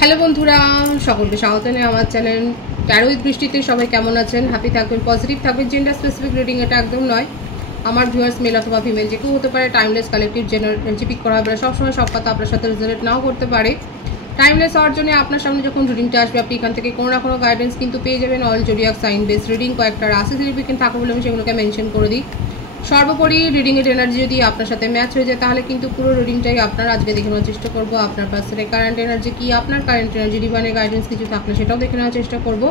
Hello বন্ধুরা, সকলকে স্বাগত জানাই আমার চ্যানেল ট্যারো উইথ বৃষ্টিতে। সবাই কেমন আছেন? হ্যাপি থাকবেন, পজিটিভ থাকবেন। জেন্ডার স্পেসিফিক রিডিং এটা একদম নয়। আমার ভিউয়ার্স মেল অথবা ফিমেল যে কেউ হতে পারে। টাইমলেস কালেকটিভ জেনারেল পিক করা হবে। সবসময় সব কথা আপনার সাথে রেজোনেট নাও করতে পারে। টাইমলেস হওয়ার জন্য আপনার সামনে যখন রিডিংটা আসবে আপনি এখান থেকে কোনো না কোনো গাইডেন্স কিন্তু পেয়ে যাবেন। All zodiac sign base reading, কয়েকটা রাশি সিগনিফিকেন্ট থাকে বলে আমি সেগুলোকে মেনশন করে দিই। সর্বোপরি রিডিংয়ের এনার্জি যদি আপনার সাথে ম্যাচ হয়ে যায় তাহলে কিন্তু পুরো রিডিংটাই আপনার আজকে দেখে নেওয়ার চেষ্টা করবো। আপনার পার্সনের কারেন্ট এনার্জি কি, আপনার কারেন্ট এনার্জি, ডিভাইনের গাইডেন্স কিছু থাকলে সেটাও দেখে নেওয়ার চেষ্টা করবো।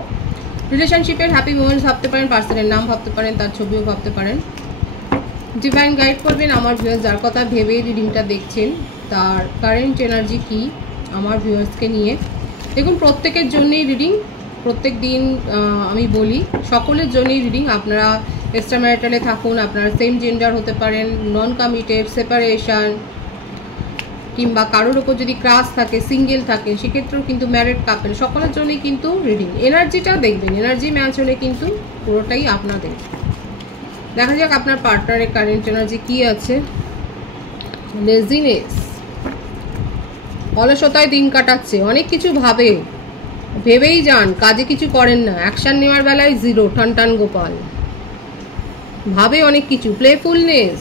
রিলেশনশিপের হ্যাপি মোমেন্টস ভাবতে পারেন, পার্সনের নাম ভাবতে পারেন, তার ছবিও ভাবতে পারেন। ডিভাইন গাইড করবেন আমার ভিউয়ার্স যার কথা ভেবে রিডিংটা দেখছেন, তার কারেন্ট এনার্জি কি আমার ভিউয়ার্সকে নিয়ে। দেখুন, প্রত্যেকের জন্যই রিডিং, প্রত্যেক দিন আমি বলি সকলের জন্যই রিডিং। আপনারা এক্সট্রা ম্যারিটালে থাকুন, আপনারা সেম জেন্ডার হতে পারেন, নন কমিটেড, সেপারেশন, কিংবা কারোর ওপর যদি ক্রাশ থাকে, সিঙ্গেল থাকে, সেক্ষেত্রেও কিন্তু ম্যারিড কাপেল, সকলের জন্যই কিন্তু রিডিং। এনার্জিটা দেখবেন, এনার্জি ম্যাচ হলে কিন্তু পুরোটাই আপনাদের। দেখা যাক আপনার পার্টনারের কারেন্ট এনার্জি কি আছে। লেজিনেস, অলসতায় দিন কাটাচ্ছে, অনেক কিছু ভেবেই যান, কাজে কিছু করেন না। অ্যাকশন নেওয়ার বেলায় জিরো, টান টান গোপাল, ভাবে অনেক কিছু। Playfulness,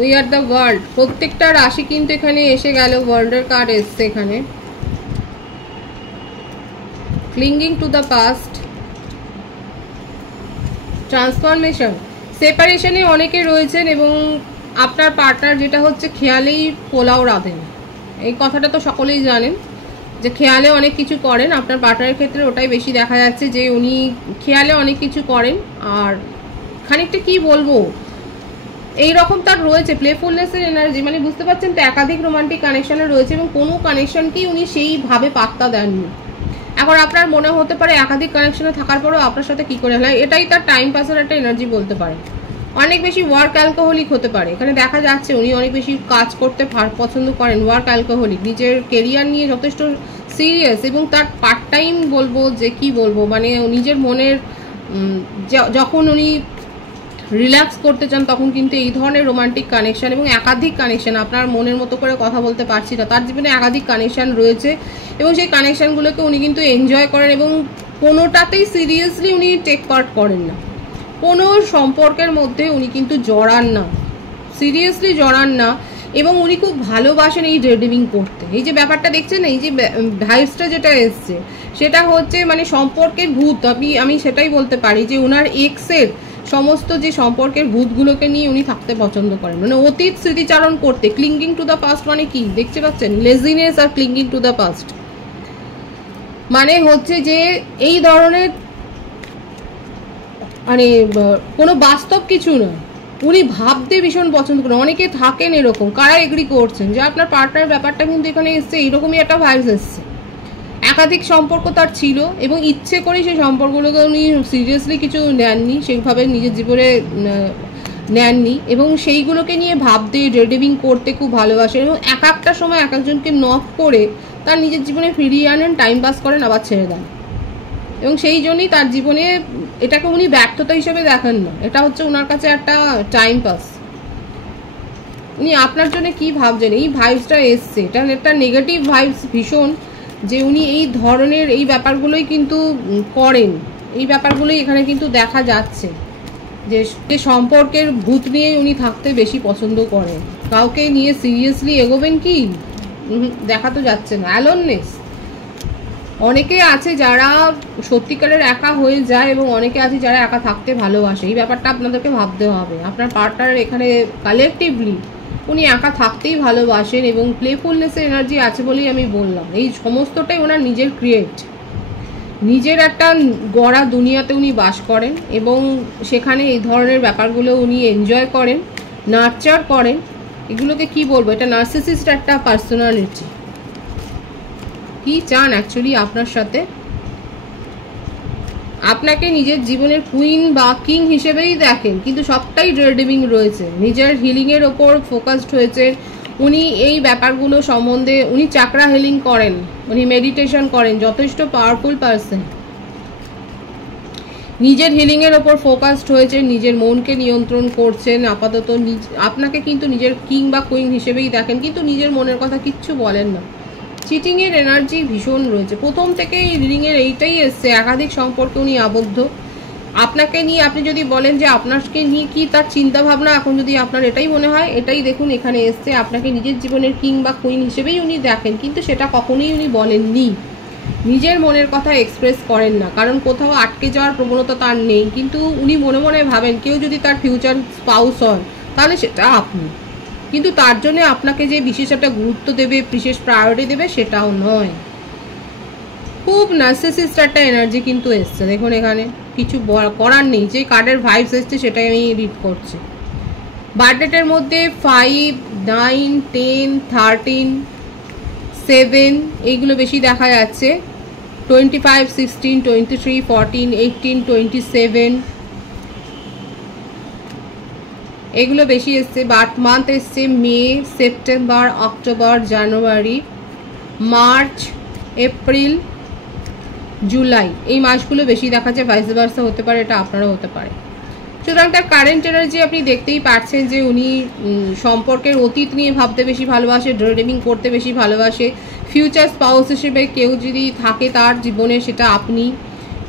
we are the world, প্রত্যেকটা রাশি কিন্তু এখানে এসে গেল। ওয়ার্ল্ডের কার্ড এসছে এখানে। Clinging to the past, transformation, সেপারেশনে অনেকে রয়েছেন এবং আপনার পার্টনার যেটা হচ্ছে খেয়ালেই পোলাও রাঁধেন। এই কথাটা তো সকলেই জানেন যে খেয়ালে অনেক কিছু করেন। আপনার পার্টনারের ক্ষেত্রে ওটাই বেশি দেখা যাচ্ছে যে উনি খেয়ালে অনেক কিছু করেন। আর খানিকটা কি বলবো, এইরকম তার রয়েছে প্লেফুলনেসের এনার্জি, মানে বুঝতে পারছেন তো, একাধিক রোমান্টিক কানেকশনে রয়েছে এবং কোনো কানেকশনকেই উনি সেইভাবে পাত্তা দেননি। এখন আপনার মনে হতে পারে একাধিক কানেকশনে থাকার পরেও আপনার সাথে কি করে হয়, এটাই তার টাইম পাসের একটা এনার্জি বলতে পারে। অনেক বেশি ওয়ার্ক অ্যালকোহলিক হতে পারে। এখানে দেখা যাচ্ছে উনি অনেক বেশি কাজ করতে পছন্দ করেন, ওয়ার্ক অ্যালকোহলিক, নিজের কেরিয়ার নিয়ে যথেষ্ট সিরিয়াস এবং তার পার্ট টাইম বলবো যে কি বলবো, মানে নিজের মনের যখন উনি রিল্যাক্স করতে চান তখন কিন্তু এই ধরনের রোমান্টিক কানেকশন এবং একাধিক কানেকশন, আপনার মনের মতো করে কথা বলতে পারছি না, তার জীবনে একাধিক কানেকশন রয়েছে এবং সেই কানেকশনগুলোকে উনি কিন্তু এনজয় করেন এবং কোনোটাতেই সিরিয়াসলি উনি টেক পার্ট করেন না। কোনো সম্পর্কের মধ্যে উনি কিন্তু জড়ান না, সিরিয়াসলি জড়ান না এবং উনি খুব ভালোবাসেন এই রিডিমিং করতে। এই যে ব্যাপারটা দেখছেন, এই যে ভাইসটা যেটা এসছে সেটা হচ্ছে মানে সম্পর্কের ভূত। আমি সেটাই বলতে পারি যে ওনার এক্সের সমস্ত যে সম্পর্কের ভূতগুলোকে নিয়ে উনি থাকতে পছন্দ করেন, মানে অতীত স্মৃতিচারণ করতে। ক্লিঙ্গিং টু দ্য পাস্ট মানে কি দেখতে পাচ্ছেন, লেজিনেস আর ক্লিঙ্গিং টু দ্য পাস্ট মানে হচ্ছে যে এই ধরনের মানে কোনো বাস্তব কিছু নয়, উনি ভাবতে ভীষণ পছন্দ করেন। অনেকে থাকেন এরকম, কারা এগ্রি করছেন যে আপনার পার্টনার ব্যাপারটা কিন্তু এখানে এসছে, এইরকমই একটা ভাইবস এসছে। একাধিক সম্পর্ক তার ছিল এবং ইচ্ছে করে সেই সম্পর্কগুলোকে উনি সিরিয়াসলি কিছু নেননি, সেইভাবে নিজের জীবনে নেননি এবং সেইগুলোকে নিয়ে ভাবতে, রিডিমিং করতে খুব ভালোবাসেন এবং এক একটা সময় এক একজনকে নক করে তার নিজের জীবনে ফিরিয়ে আনেন, টাইম পাস করেন, আবার ছেড়ে দেন। এবং সেই জন্যই তার জীবনে এটাকে উনি ব্যর্থতা হিসেবে দেখেন না, এটা হচ্ছে ওনার কাছে একটা টাইম পাস। উনি আপনার জন্য কি ভাবছেন, এই ভাইবসটা এসছে, এটা একটা নেগেটিভ ভাইবস ভীষণ, যে উনি এই ধরনের এই ব্যাপারগুলোই কিন্তু করেন। এই ব্যাপারগুলোই এখানে কিন্তু দেখা যাচ্ছে যে সম্পর্কের ভূত নিয়ে উনি থাকতে বেশি পছন্দ করেন। কাউকে নিয়ে সিরিয়াসলি এগোবেন কি দেখা তো যাচ্ছে না। অ্যালোননেস, অনেকে আছে যারা সত্যিকারের একা হয়ে যায় এবং অনেকে আছে যারা একা থাকতে ভালোবাসে। এই ব্যাপারটা আপনাদেরকে ভাবতে হবে। আপনার পার্টনার এখানে কালেকটিভলি উনি একা থাকতেই ভালোবাসেন এবং প্লেফুলনেসের এনার্জি আছে বলেই আমি বললাম। এই সমস্তটাই ওনার নিজের ক্রিয়েট, নিজের একটা গড়া দুনিয়াতে উনি বাস করেন এবং সেখানে এই ধরনের ব্যাপারগুলো উনি এনজয় করেন, নার্চার করেন। এগুলোকে কি বলবো, এটা নার্সিসিস্ট একটা পার্সোনালিটি। কি চান অ্যাকচুয়ালি আপনার সাথে, আপনাকে নিজের জীবনের কুইন বা কিং হিসেবেই দেখেন, কিন্তু সবটাই রিডিমিং রয়েছে, নিজের হিলিংয়ের ওপর ফোকাসড হয়েছে উনি। এই ব্যাপারগুলো সম্বন্ধে উনি চাকরা হিলিং করেন, উনি মেডিটেশন করেন, যথেষ্ট পাওয়ারফুল পারসন। নিজের হিলিংয়ের ওপর ফোকাসড হয়েছেন, নিজের মনকে নিয়ন্ত্রণ করছেন। আপাতত আপনাকে কিন্তু নিজের কিং বা কুইন হিসেবেই দেখেন, কিন্তু নিজের মনের কথা কিচ্ছু বলেন না। চিটিংয়ের এনার্জি ভীষণ রয়েছে, প্রথম থেকেই রিডিংয়ের এইটাই এসছে, একাধিক সম্পর্কে উনি আবদ্ধ। আপনাকে নিয়ে আপনি যদি বলেন যে আপনাকে নিয়ে কি তার চিন্তা ভাবনা, এখন যদি আপনার এটাই মনে হয়, এটাই দেখুন এখানে এসছে, আপনাকে নিজের জীবনের কিং বা কুইন হিসেবেই উনি দেখেন, কিন্তু সেটা কখনোই উনি বলেননি। নিজের মনের কথা এক্সপ্রেস করেন না, কারণ কোথাও আটকে যাওয়ার প্রবণতা তার নেই, কিন্তু উনি মনে মনে ভাবেন কেউ যদি তার ফিউচার স্পাউস হন তাহলে সেটা আপনি, কিন্তু তার জন্য আপনাকে যে বিশেষ একটা গুরুত্ব দেবে, বিশেষ প্রায়োরিটি দেবে সেটাও নয়। খুব নার্সিসিস্ট একটা এনার্জি কিন্তু এসছে, দেখুন এখানে কিছু করার নেই, যে কার্ডের ভাইবস এসছে সেটাই আমি রিড করছি। বার্থডেটের মধ্যে 5, 9, 10, 13, 7 এইগুলো বেশি দেখা যাচ্ছে। 25, 16, 23, 14, 18, 27 এগুলো বেশি এসছে। বার্থ মান্থ এসছে মে, সেপ্টেম্বর, অক্টোবর, জানুয়ারি, মার্চ, এপ্রিল, জুলাই, এই মাসগুলো বেশি দেখা যায়। ভাইস ভার্সা হতে পারে, এটা আপনারও হতে পারে। সুতরাং তার কারেন্ট এনার্জি আপনি দেখতেই পাচ্ছেন যে উনি সম্পর্কের অতীত নিয়ে ভাবতে বেশি ভালোবাসে, ড্রিমিং করতে বেশি ভালোবাসে। ফিউচার স্পাউস হিসেবে কেউ যদি থাকে তার জীবনে সেটা আপনি,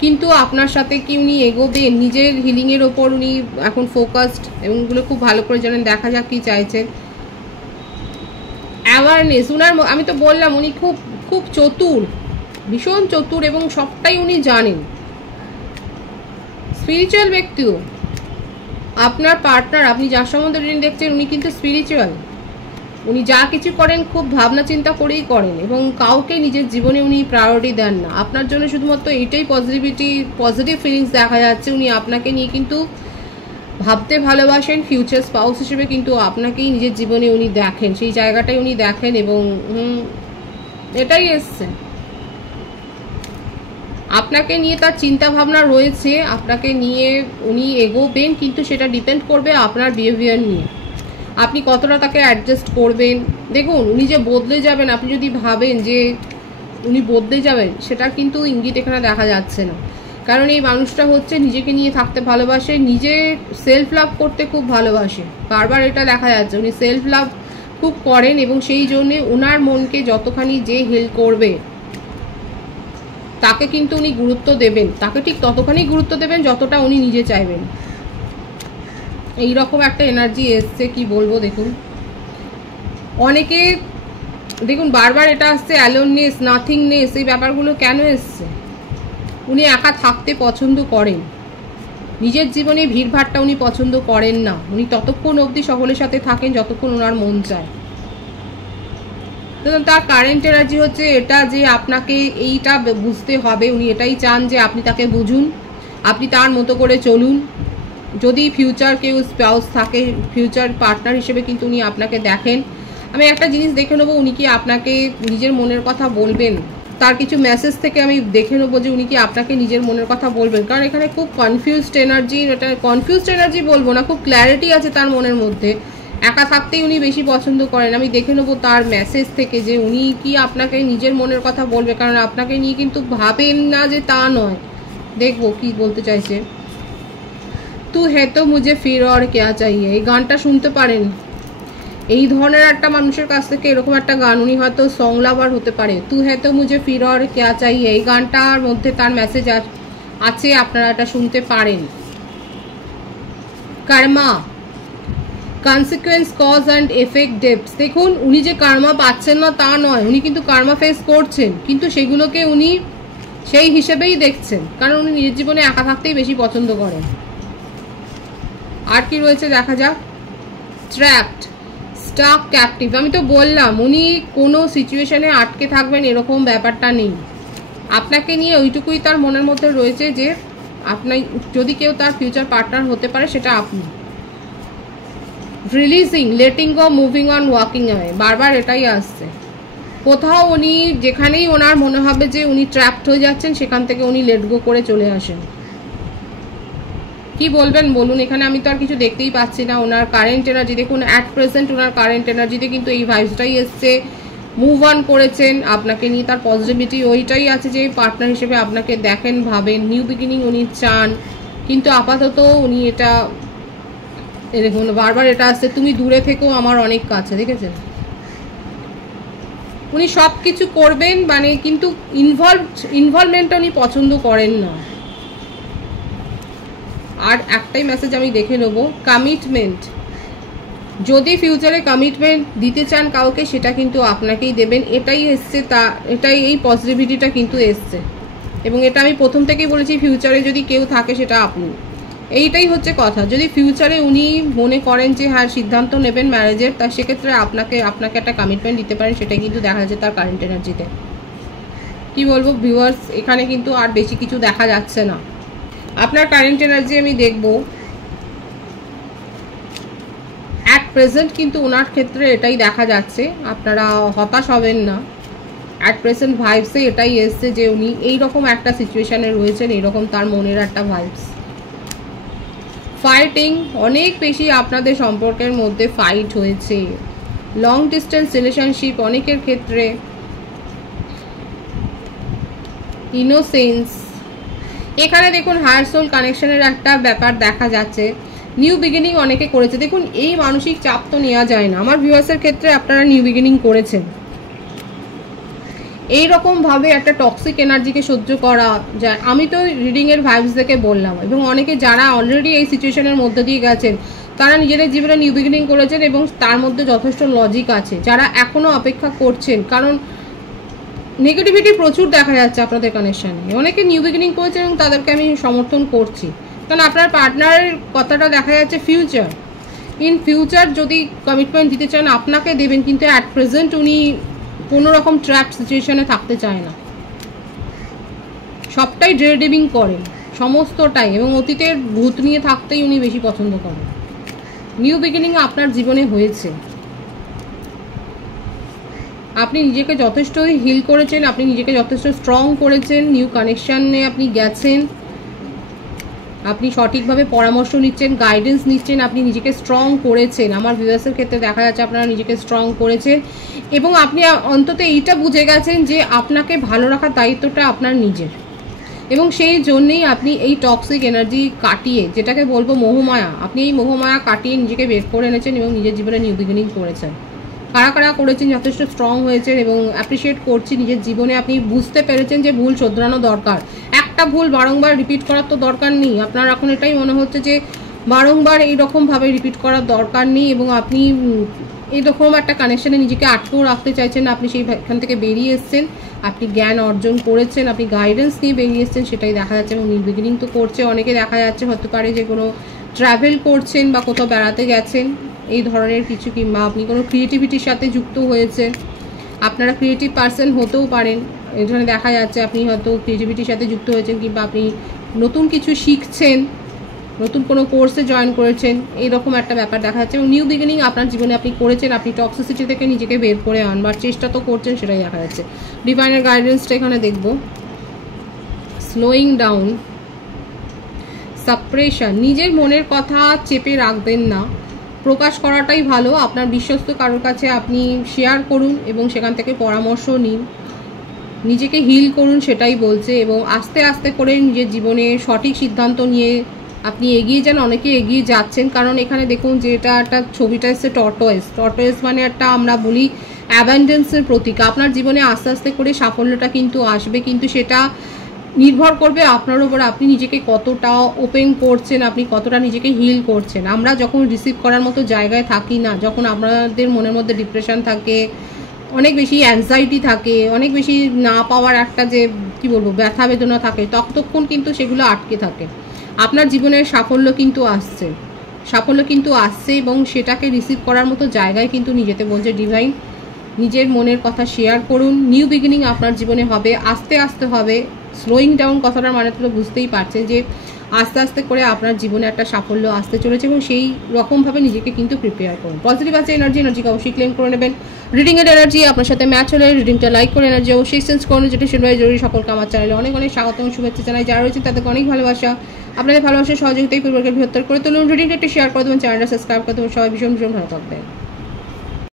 কিন্তু আপনার সাথে কি উনি এগোবেন, নিজের হিলিংয়ের ওপর উনি এখন ফোকাসড, এবং এগুলো খুব ভালো করে জানেন। দেখা যাক কি চাইছেন। অ্যাওয়ারনেস উনার, আমি তো বললাম উনি খুব খুব চতুর, ভীষণ চতুর, এবং সবটাই উনি জানেন। স্পিরিচুয়াল ব্যক্তিও আপনার পার্টনার, আপনি যার সম্বন্ধে রিডিং দেখছেন উনি কিন্তু স্পিরিচুয়াল। উনি যা কিছু করেন খুব ভাবনা চিন্তা করেই করেন, এবং কাউকে নিজের জীবনে উনি প্রায়োরিটি দেন না। আপনার জন্য শুধুমাত্র এইটাই পজিটিভ ফিলিংস দেখা যাচ্ছে। উনি আপনাকে নিয়ে কিন্তু ভাবতে ভালোবাসেন, ফিউচার স্পাউস হিসেবে কিন্তু আপনাকেই নিজের জীবনে উনি দেখেন, সেই জায়গাটাই উনি দেখেন, এবং এটাই এসছে। আপনাকে নিয়ে তার চিন্তা ভাবনা রয়েছে, আপনাকে নিয়ে উনি এগোবেন, কিন্তু সেটা ডিপেন্ড করবে আপনার বিহেভিয়ার নিয়ে, আপনি কতটা তাকে অ্যাডজাস্ট করবেন। দেখুন উনি যে বদলে যাবেন, আপনি যদি ভাবেন যে উনি বদলে যাবেন, সেটা কিন্তু ইঙ্গিত এখানে দেখা যাচ্ছে না। কারণ এই মানুষটা হচ্ছে নিজেকে নিয়ে থাকতে ভালোবাসে, নিজে সেলফ লাভ করতে খুব ভালোবাসে, বারবার এটা দেখা যাচ্ছে। উনি সেলফ লাভ খুব করেন, এবং সেই জন্যে ওনার মনকে যতখানি যে হেল করবে তাকে কিন্তু উনি গুরুত্ব দেবেন, তাকে ঠিক ততখানি গুরুত্ব দেবেন যতটা উনি নিজে চাইবেন। এইরকম একটা এনার্জি এসছে, কি বলবো। দেখুন অনেকে, দেখুন বারবার এটা আসছে অ্যালোননেস, নাথিংনেস, এই ব্যাপারগুলো কেন এসছে? উনি একা থাকতে পছন্দ করেন, নিজের জীবনে ভিড়ভাড়টা উনি পছন্দ করেন না। উনি ততক্ষণ অবধি সকলের সাথে থাকেন যতক্ষণ ওনার মন চায়। তার কারেন্ট এনার্জি হচ্ছে এটা, যে আপনাকে এইটা বুঝতে হবে, উনি এটাই চান যে আপনি তাকে বুঝুন, আপনি তার মতো করে চলুন। যদি ফিউচার কেউ স্পাউস থাকে, ফিউচার পার্টনার হিসেবে কিন্তু উনি আপনাকে দেখেন। আমি একটা জিনিস দেখে নেবো, উনি কি আপনাকে নিজের মনের কথা বলবেন, তার কিছু মেসেজ থেকে আমি দেখে নেবো যে উনি কি আপনাকে নিজের মনের কথা বলবেন। কারণ এখানে খুব কনফিউজড এনার্জি, এটা কনফিউজড এনার্জি বলবো না, খুব ক্ল্যারিটি আছে তার মনের মধ্যে। একা থাকতেই উনি বেশি পছন্দ করেন। আমি দেখে নেবো তার মেসেজ থেকে যে উনি কি আপনাকে নিজের মনের কথা বলবে, কারণ আপনাকে নিয়ে কিন্তু ভাবেন না যে তা নয়। দেখবো কি বলতে চাইছে। তু হে তো মুঝে ফির আর ক্যা চাইয়ে, এই গানটা শুনতে পারেন। এই ধরনের একটা মানুষের কাছ থেকে এরকম একটা গান, উনি হয়তো সং লাভার হতে পারে। তু হে তো মুঝে ফির আর ক্যা চাইয়ে, এই গানটার মধ্যে তার মেসেজ আছে, আপনারা এটা শুনতে পারেন। Karma, consequence, cause and effect, depth. দেখুন উনি যে কার্মা পাচ্ছেন না তা নয়, উনি কিন্তু কার্মা ফেস করছেন, কিন্তু সেগুলোকে উনি সেই হিসেবেই দেখছেন, কারণ উনি নিজের জীবনে একা থাকতেই বেশি পছন্দ করেন। আর কি রয়েছে দেখা যাক। Trapped, stuck, captive. আমি তো বললাম উনি কোনো সিচুয়েশনে আটকে থাকবেন এরকম ব্যাপারটা নেই। আপনাকে নিয়ে ওইটুকুই তার মনের মধ্যে রয়েছে যে আপনি যদি কেউ তার ফিউচার পার্টনার হতে পারে সেটা আপনি। Releasing, letting go, moving on, walking away, বারবার এটাই আসছে। কোথাও উনি যেখানেই ওনার মনে হবে যে উনি ট্র্যাপড হয়ে যাচ্ছেন, সেখান থেকে উনি লেট গো করে চলে আসেন। কি বলবেন বলুন, এখানে আমি তো আর কিছু দেখতেই পাচ্ছি না। ওনার কারেন্ট এনার্জি দেখুন, অ্যাট প্রেজেন্ট ওনার কারেন্ট এনার্জিতে কিন্তু এই ভাইবসটাই এসছে। মুভ অন করেছেন, আপনাকে নিয়ে তার পজিটিভিটি ওইটাই আছে যে পার্টনার হিসেবে আপনাকে দেখেন, ভাবেন, নিউ বিগিনিং উনি চান। কিন্তু আপাতত উনি এটা দেখুন বারবার এটা আসছে, তুমি দূরে থেকেও আমার অনেক কাছে, দেখেছেন? উনি সব কিছু করবেন মানে, কিন্তু ইনভলভমেন্টটা উনি পছন্দ করেন না। আর একটাই মেসেজ আমি দেখে নেব, কমিটমেন্ট। যদি ফিউচারে কমিটমেন্ট দিতে চান কাউকে, সেটা কিন্তু আপনাকেই দেবেন, এটাই এসছে, এটাই এই পজিটিভিটিটা কিন্তু এসছে। এবং এটা আমি প্রথম থেকেই বলেছি, ফিউচারে যদি কেউ থাকে সেটা আপনি, এইটাই হচ্ছে কথা। যদি ফিউচারে উনি মনে করেন যে হ্যাঁ সিদ্ধান্ত নেবেন ম্যারেজের, তা সেক্ষেত্রে আপনাকে একটা কমিটমেন্ট দিতে পারেন, সেটাই কিন্তু দেখা যাচ্ছে তার কারেন্ট এনার্জিতে। কি বলবো ভিউয়ার্স, এখানে কিন্তু আর বেশি কিছু দেখা যাচ্ছে না। আপনার কারেন্ট এনার্জি আমি দেখব, অ্যাট প্রেজেন্ট কিন্তু ওনার ক্ষেত্রে এটাই দেখা যাচ্ছে, আপনারা হতাশ হবেন না। অ্যাট প্রেজেন্ট ভাইবসে এটাই এসছে যে উনি এইরকম একটা সিচুয়েশানে রয়েছেন, এইরকম তার মনের একটা ভাইবস। ফাইটিং, অনেক বেশি আপনাদের সম্পর্কের মধ্যে ফাইট হয়েছে। লং ডিস্টেন্স রিলেশনশিপ অনেকের ক্ষেত্রে। ইনোসেন্স, এখানে দেখুন হায়ার সোল কানেকশনের একটা ব্যাপার দেখা যাচ্ছে। নিউ বিগিনিং অনেকে করেছে, দেখুন এই মানসিক চাপ তো নেওয়া যায় না। আমার ভিউয়ার্সের ক্ষেত্রে আপনারা নিউ বিগিনিং করেছেন, এইরকমভাবে একটা টক্সিক এনার্জিকে সহ্য করা যায়। আমি তো রিডিংয়ের ভাইবস দেখে বললাম, এবং অনেকে যারা অলরেডি এই সিচুয়েশনের মধ্যে দিয়ে গেছেন তারা নিজেদের জীবনে নিউ বিগিনিং করেছেন, এবং তার মধ্যে যথেষ্ট লজিক আছে। যারা এখনও অপেক্ষা করছেন, কারণ নেগেটিভিটি প্রচুর দেখা যাচ্ছে আপনাদের কানেকশানে, অনেকে নিউ বিগিনিং করেছেন এবং তাদেরকে আমি সমর্থন করছি। কারণ আপনার পার্টনারের কথাটা দেখা যাচ্ছে ফিউচার, ইন ফিউচার যদি কমিটমেন্ট দিতে চান আপনাকে দেবেন, কিন্তু অ্যাট প্রেজেন্ট উনি কোনো রকম ট্র্যাপ সিচুয়েশনে থাকতে চায় না, সবটাই ড্রেডিং করেন, সমস্তটাই, এবং অতীতের ভূত নিয়ে থাকতেই উনি বেশি পছন্দ করেন। নিউ বিগিনিং আপনার জীবনে হয়েছে, আপনি নিজেকে যথেষ্ট হিল করেছেন, আপনি নিজেকে যথেষ্ট স্ট্রং করেছেন, নিউ কানেকশানে আপনি গেছেন, আপনি সঠিকভাবে পরামর্শ নিচ্ছেন, গাইডেন্স নিচ্ছেন, আপনি নিজেকে স্ট্রং করেছেন। আমার ভিউয়ার্সের ক্ষেত্রে দেখা যাচ্ছে আপনারা নিজেকে স্ট্রং করেছেন, এবং আপনি অন্তত এইটা বুঝে গেছেন যে আপনাকে ভালো রাখার দায়িত্বটা আপনার নিজের, এবং সেই জন্যেই আপনি এই টক্সিক এনার্জি কাটিয়ে, যেটাকে বলবো মোহমায়া, আপনি এই মোহমায়া কাটিয়ে নিজেকে বের করে এনেছেন এবং নিজের জীবনে নিউ বিগিনিং করেছেন। কারা কারা করেছেন, যথেষ্ট স্ট্রং হয়েছেন, এবং অ্যাপ্রিসিয়েট করছি নিজের জীবনে আপনি বুঝতে পেরেছেন যে ভুল শোধরানো দরকার। একটা ভুল বারংবার রিপিট করার তো দরকার নেই, আপনার এখন এটাই মনে হচ্ছে যে বারংবার এইরকমভাবে রিপিট করার দরকার নেই, এবং আপনি এইরকম একটা কানেকশানে নিজেকে আটকেও রাখতে চাইছেন, আপনি সেইখান থেকে বেরিয়ে এসছেন, আপনি জ্ঞান অর্জন করেছেন, আপনি গাইডেন্স নিয়ে বেরিয়ে এসছেন, সেটাই দেখা যাচ্ছে। এবং নিউ বিগিনিং তো করছে, অনেকে দেখা যাচ্ছে হতে পারে যে কোনো ট্রাভেল করছেন বা কোথাও বেড়াতে গেছেন, এই ধরনের কিছু, কিংবা আপনি কোনো ক্রিয়েটিভিটির সাথে যুক্ত হয়েছেন, আপনারা ক্রিয়েটিভ পার্সন হতেও পারেন, এখানে দেখা যাচ্ছে আপনি হয়তো ক্রিয়েটিভিটির সাথে যুক্ত হয়েছেন, কিংবা আপনি নতুন কিছু শিখছেন, নতুন কোনো কোর্সে জয়েন করেছেন, এইরকম একটা ব্যাপার দেখা যাচ্ছে। এবং নিউ বিগিনিং আপনার জীবনে আপনি করেছেন, আপনি টক্সিসিটি থেকে নিজেকে বের করে আনবার চেষ্টা তো করছেন, সেটাই দেখা যাচ্ছে। ডিভাইনের গাইডেন্সটা এখানে দেখব, স্লোয়িং ডাউন, সাপ্রেশন, নিজের মনের কথা চেপে রাখবেন না, প্রকাশ করাটাই ভালো। আপনার বিশ্বস্ত কারোর কাছে আপনি শেয়ার করুন এবং সেখান থেকে পরামর্শ নিন, নিজেকে হিল করুন, সেটাই বলছে। এবং আস্তে আস্তে করে নিজের জীবনে সঠিক সিদ্ধান্ত নিয়ে আপনি এগিয়ে যান, অনেকে এগিয়ে যাচ্ছেন। কারণ এখানে দেখুন যে এটা একটা ছবিটা এসছে টর্টয়েস, টর্টয়েস মানে একটা আমরা বলি অ্যাবান্ডেন্সের প্রতীক। আপনার জীবনে আস্তে আস্তে করে সাফল্যটা কিন্তু আসবে, কিন্তু সেটা নির্ভর করবে আপনার উপর, আপনি নিজেকে কতটা ওপেন করছেন, আপনি কতটা নিজেকে হিল করছেন। আমরা যখন রিসিভ করার মতো জায়গায় থাকি না, যখন আমাদের মনের মধ্যে ডিপ্রেশন থাকে, অনেক বেশি অ্যাংজাইটি থাকে, অনেক বেশি না পাওয়ার একটা যে কি বলবো ব্যথা বেদনা থাকে, ততক্ষণ কিন্তু সেগুলো আটকে থাকে। আপনার জীবনের সাফল্য কিন্তু আসছে, এবং সেটাকে রিসিভ করার মতো জায়গায় কিন্তু নিজেতে বলছে ডিভাইন। নিজের মনের কথা শেয়ার করুন, নিউ বিগিনিং আপনার জীবনে হবে, আস্তে আস্তে হবে। স্লোয়িং ডাউন কথাটার মানে তো বুঝতেই পারছেন যে আস্তে আস্তে করে আপনার জীবনে একটা সাফল্য আসতে চলেছে, এবং সেই রকমভাবে নিজেকে কিন্তু প্রিপেয়ার করুন। পজিটিভ আছে এনার্জিকে অবশ্যই ক্লেম করে নেবেন। রিডিংয়ের এনার্জি আপনার সাথে ম্যাচ হলে রিডিংটা লাইক করে এনার্জি অবশ্যই সেন্স করুন, যেটা সেটাই জরুরি। সকলকে আমার চ্যানেলে অনেক অনেক স্বাগত এবং শুভেচ্ছা জানাই। যারা রয়েছেন তাদেরকে অনেক ভালোবাসা, আপনাদের ভালোবাসার সহযোগিতাই পরিবারকে বৃহত্তর করে তুলুন। রিডিংটা একটু শেয়ার করে দেবেন, চ্যানেলটা সাবস্ক্রাইব করে দেবেন। সবাই ভীষণ ভীষণ ভালো থাকবেন।